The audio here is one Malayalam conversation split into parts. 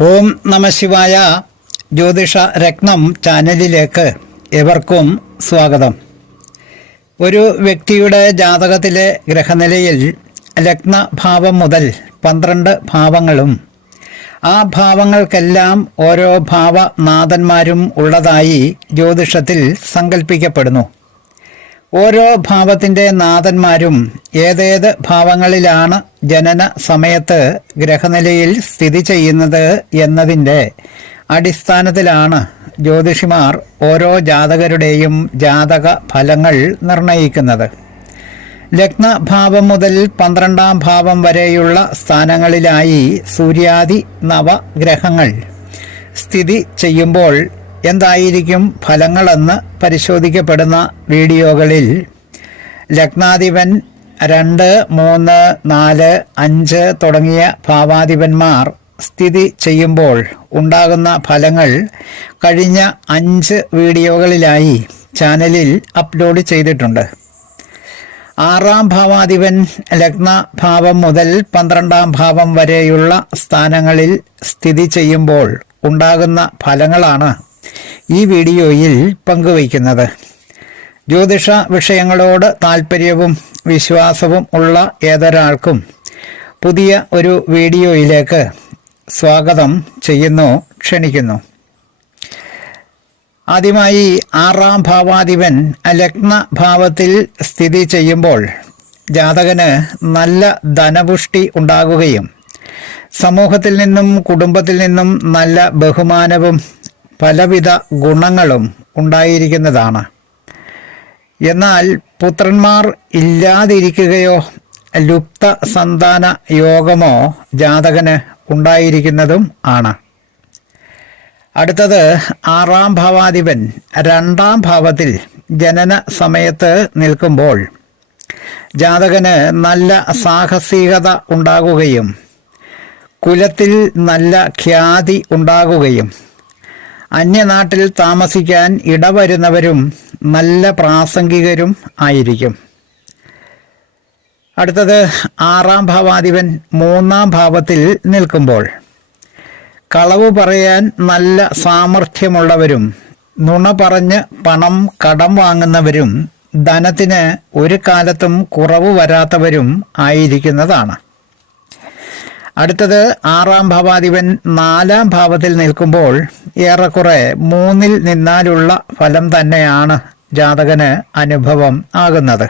ഓം നമശിവായ ജ്യോതിഷ രത്നം ചാനലിലേക്ക് എവർക്കും സ്വാഗതം. ഒരു വ്യക്തിയുടെ ജാതകത്തിലെ ഗ്രഹനിലയിൽ ലഗ്നഭാവം മുതൽ പന്ത്രണ്ട് ഭാവങ്ങളും ആ ഭാവങ്ങൾക്കെല്ലാം ഓരോ ഭാവനാഥന്മാരും ഉള്ളതായി ജ്യോതിഷത്തിൽ സങ്കല്പിക്കപ്പെടുന്നു ഓരോ ഭാവത്തിന്റെ നാഥന്മാരും ഏതേത് ഭാവങ്ങളിലാണ് ജനന സമയത്ത് ഗ്രഹനിലയിൽ സ്ഥിതി ചെയ്യുന്നത് എന്നതിന്റെ അടിസ്ഥാനത്തിലാണ് ജ്യോതിഷിമാർ ഓരോ ജാതകരുടെയും ജാതക ഫലങ്ങൾ നിർണയിക്കുന്നത്. ലഗ്നഭാവം മുതൽ പന്ത്രണ്ടാം ഭാവം വരെയുള്ള സ്ഥാനങ്ങളിലായി സൂര്യാദി നവഗ്രഹങ്ങൾ സ്ഥിതി ചെയ്യുമ്പോൾ എന്തായിരിക്കും ഫലങ്ങളെന്ന് പരിശോധിക്കപ്പെടുന്ന വീഡിയോകളിൽ ലഗ്നാധിപൻ രണ്ട് മൂന്ന് നാല് അഞ്ച് തുടങ്ങിയ ഭാവാധിപന്മാർ സ്ഥിതി ചെയ്യുമ്പോൾ ഉണ്ടാകുന്ന ഫലങ്ങൾ കഴിഞ്ഞ അഞ്ച് വീഡിയോകളിലായി ചാനലിൽ അപ്ലോഡ് ചെയ്തിട്ടുണ്ട്. ആറാം ഭാവാധിപൻ ലഗ്ന ഭാവം മുതൽ പന്ത്രണ്ടാം ഭാവം വരെയുള്ള സ്ഥാനങ്ങളിൽ സ്ഥിതി ചെയ്യുമ്പോൾ ഉണ്ടാകുന്ന ഫലങ്ങളാണ് ഈ വീഡിയോയിൽ പങ്കുവയ്ക്കുന്നത് ജ്യോതിഷ വിഷയങ്ങളോട് താല്പര്യവും വിശ്വാസവും ഉള്ള ഏതൊരാൾക്കും പുതിയ ഒരു വീഡിയോയിലേക്ക് സ്വാഗതം ചെയ്യുന്നു ക്ഷണിക്കുന്നു. ആദ്യമായി ആറാം ഭാവാധിപൻ ലഗ്ന ഭാവത്തിൽ സ്ഥിതി ചെയ്യുമ്പോൾ ജാതകന് നല്ല ധനപുഷ്ടി ഉണ്ടാകുകയും സമൂഹത്തിൽ നിന്നും കുടുംബത്തിൽ നിന്നും നല്ല ബഹുമാനവും പലവിധ ഗുണങ്ങളും ഉണ്ടായിരിക്കുന്നതാണ്. എന്നാൽ പുത്രന്മാർ ഇല്ലാതിരിക്കുകയോ ലുപ്ത സന്താന യോഗമോ ജാതകന് ഉണ്ടായിരിക്കുന്നതും ആണ്. അടുത്തത് ആറാം ഭാവാധിപൻ രണ്ടാം ഭാവത്തിൽ ജനന സമയത്ത് നിൽക്കുമ്പോൾ ജാതകന് നല്ല സാഹസികത ഉണ്ടാകുകയും കുലത്തിൽ നല്ല ഖ്യാതി ഉണ്ടാകുകയും അന്യനാട്ടിൽ താമസിക്കാൻ ഇടവരുന്നവരും നല്ല പ്രാസംഗികരും ആയിരിക്കും. അടുത്തത് ആറാം ഭാവാധിപൻ മൂന്നാം ഭാവത്തിൽ നിൽക്കുമ്പോൾ കളവ് പറയാൻ നല്ല സാമർഥ്യമുള്ളവരും നുണ പറഞ്ഞ് പണം കടം വാങ്ങുന്നവരും ധനത്തിന് ഒരു കാലത്തും കുറവ് വരാത്തവരും ആയിരിക്കുന്നതാണ്. അടുത്തത് ആറാം ഭാവാധിപൻ നാലാം ഭാവത്തിൽ നിൽക്കുമ്പോൾ ഏറെക്കുറെ മൂന്നിൽ നിന്നാലുള്ള ഫലം തന്നെയാണ് ജാതകന് അനുഭവം ആകുന്നത്.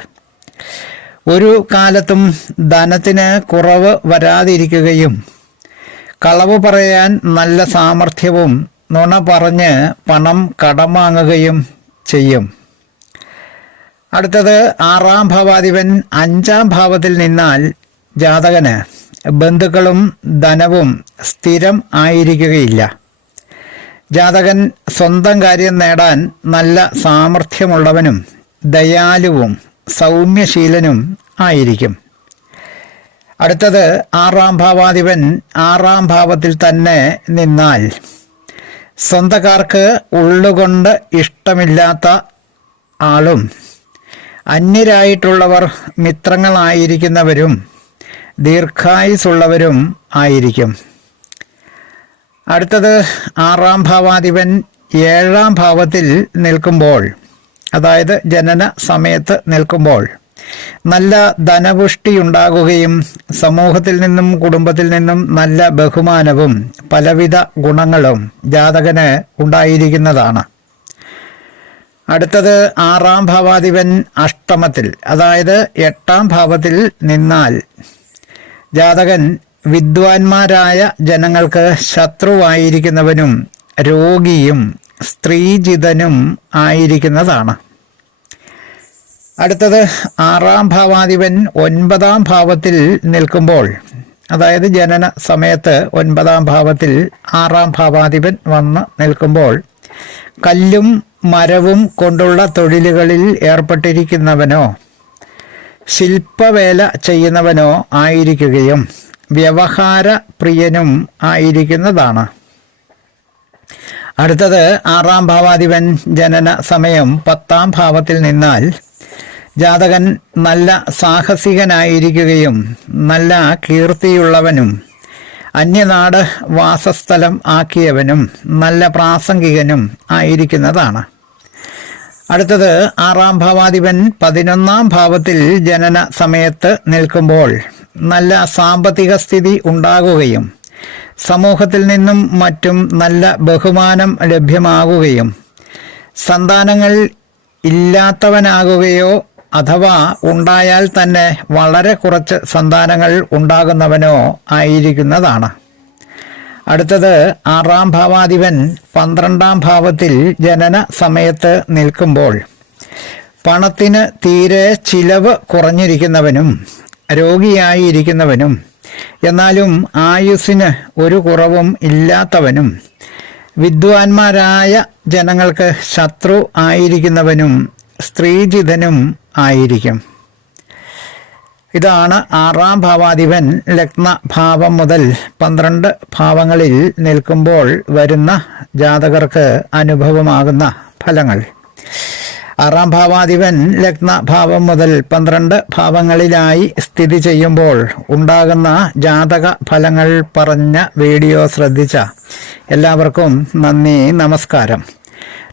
ഒരു കാലത്തും ധനത്തിന് കുറവ് വരാതിരിക്കുകയും കളവ് പറയാൻ നല്ല സാമർഥ്യവും നുണ പറഞ്ഞ് പണം കടം വാങ്ങുകയും ചെയ്യും. അടുത്തത് ആറാം ഭാവാധിപൻ അഞ്ചാം ഭാവത്തിൽ നിന്നാൽ ജാതകന് ബന്ധുക്കളും ധനവും സ്ഥിരം ആയിരിക്കുകയില്ല. ജാതകൻ സ്വന്തം കാര്യം നേടാൻ നല്ല സാമർഥ്യമുള്ളവനും ദയാലുവും സൗമ്യശീലനും ആയിരിക്കും. അടുത്തത് ആറാം ഭാവാധിപൻ ആറാം ഭാവത്തിൽ തന്നെ നിന്നാൽ സ്വന്തക്കാർക്ക് ഉള്ളുകൊണ്ട് ഇഷ്ടമില്ലാത്ത ആളും അന്യരായിട്ടുള്ളവർ മിത്രങ്ങളായിരിക്കുന്നവരും ദീർഘായുസുള്ളവരും ആയിരിക്കും. അടുത്തത് ആറാം ഭാവാധിപൻ ഏഴാം ഭാവത്തിൽ നിൽക്കുമ്പോൾ അതായത് ജനന സമയത്ത് നിൽക്കുമ്പോൾ നല്ല ധനപുഷ്ടി ഉണ്ടാകുകയും സമൂഹത്തിൽ നിന്നും കുടുംബത്തിൽ നിന്നും നല്ല ബഹുമാനവും പലവിധ ഗുണങ്ങളും ജാതകന് ഉണ്ടായിരിക്കുന്നതാണ്. അടുത്തത് ആറാം ഭാവാധിപൻ അഷ്ടമത്തിൽ അതായത് എട്ടാം ഭാവത്തിൽ നിന്നാൽ ജാതകൻ വിദ്വാൻമാരായ ജനങ്ങൾക്ക് ശത്രുവായിരിക്കുന്നവനും രോഗിയും സ്ത്രീജിതനും ആയിരിക്കുന്നതാണ്. അടുത്തത് ആറാം ഭാവാധിപൻ ഒൻപതാം ഭാവത്തിൽ നിൽക്കുമ്പോൾ അതായത് ജനന സമയത്ത് ഒൻപതാം ഭാവത്തിൽ ആറാം ഭാവാധിപൻ വന്ന് നിൽക്കുമ്പോൾ കല്ലും മരവും കൊണ്ടുള്ള തൊഴിലുകളിൽ ഏർപ്പെട്ടിരിക്കുന്നവനോ ശില്പവേല ചെയ്യുന്നവനോ ആയിരിക്കുകയും വ്യവഹാര പ്രിയനും ആയിരിക്കുന്നതാണ്. അടുത്തത് ആറാം ഭാവാധിപൻ ജനന സമയം പത്താം ഭാവത്തിൽ നിന്നാൽ ജാതകൻ നല്ല സാഹസികനായിരിക്കുകയും നല്ല കീർത്തിയുള്ളവനും അന്യനാട് വാസസ്ഥലം ആക്കിയവനും നല്ല പ്രാസംഗികനും ആയിരിക്കുന്നതാണ്. അടുത്തത് ആറാം ഭാവാധിപൻ പതിനൊന്നാം ഭാവത്തിൽ ജനന സമയത്ത് നിൽക്കുമ്പോൾ നല്ല സാമ്പത്തിക സ്ഥിതി ഉണ്ടാകുകയും സമൂഹത്തിൽ നിന്നും മറ്റും നല്ല ബഹുമാനം ലഭ്യമാകുകയും സന്താനങ്ങൾ ഇല്ലാത്തവനാകുകയോ അഥവാ ഉണ്ടായാൽ തന്നെ വളരെ കുറച്ച് സന്താനങ്ങൾ ഉണ്ടാകുന്നവനോ ആയിരിക്കുന്നതാണ്. അടുത്തത് ആറാം ഭാവാധിപൻ പന്ത്രണ്ടാം ഭാവത്തിൽ ജനന സമയത്ത് നിൽക്കുമ്പോൾ പണത്തിന് തീരെ ചിലവ് കുറഞ്ഞിരിക്കുന്നവനും രോഗിയായിരിക്കുന്നവനും എന്നാലും ആയുസ്സിന് ഒരു കുറവും ഇല്ലാത്തവനും വിദ്വാൻമാരായ ജനങ്ങൾക്ക് ശത്രു ആയിരിക്കുന്നവനും സ്ത്രീജിതനും ആയിരിക്കും. ഇതാണ് ആറാം ഭാവാധിപൻ ലഗ്ന ഭാവം മുതൽ പന്ത്രണ്ട് ഭാവങ്ങളിൽ നിൽക്കുമ്പോൾ വരുന്ന ജാതകർക്ക് അനുഭവമാകുന്ന ഫലങ്ങൾ. ആറാം ഭാവാധിപൻ ലഗ്ന ഭാവം മുതൽ പന്ത്രണ്ട് ഭാവങ്ങളിലായി സ്ഥിതി ചെയ്യുമ്പോൾ ഉണ്ടാകുന്ന ജാതക ഫലങ്ങൾ പറഞ്ഞ വീഡിയോ ശ്രദ്ധിച്ച എല്ലാവർക്കും നന്ദി നമസ്കാരം.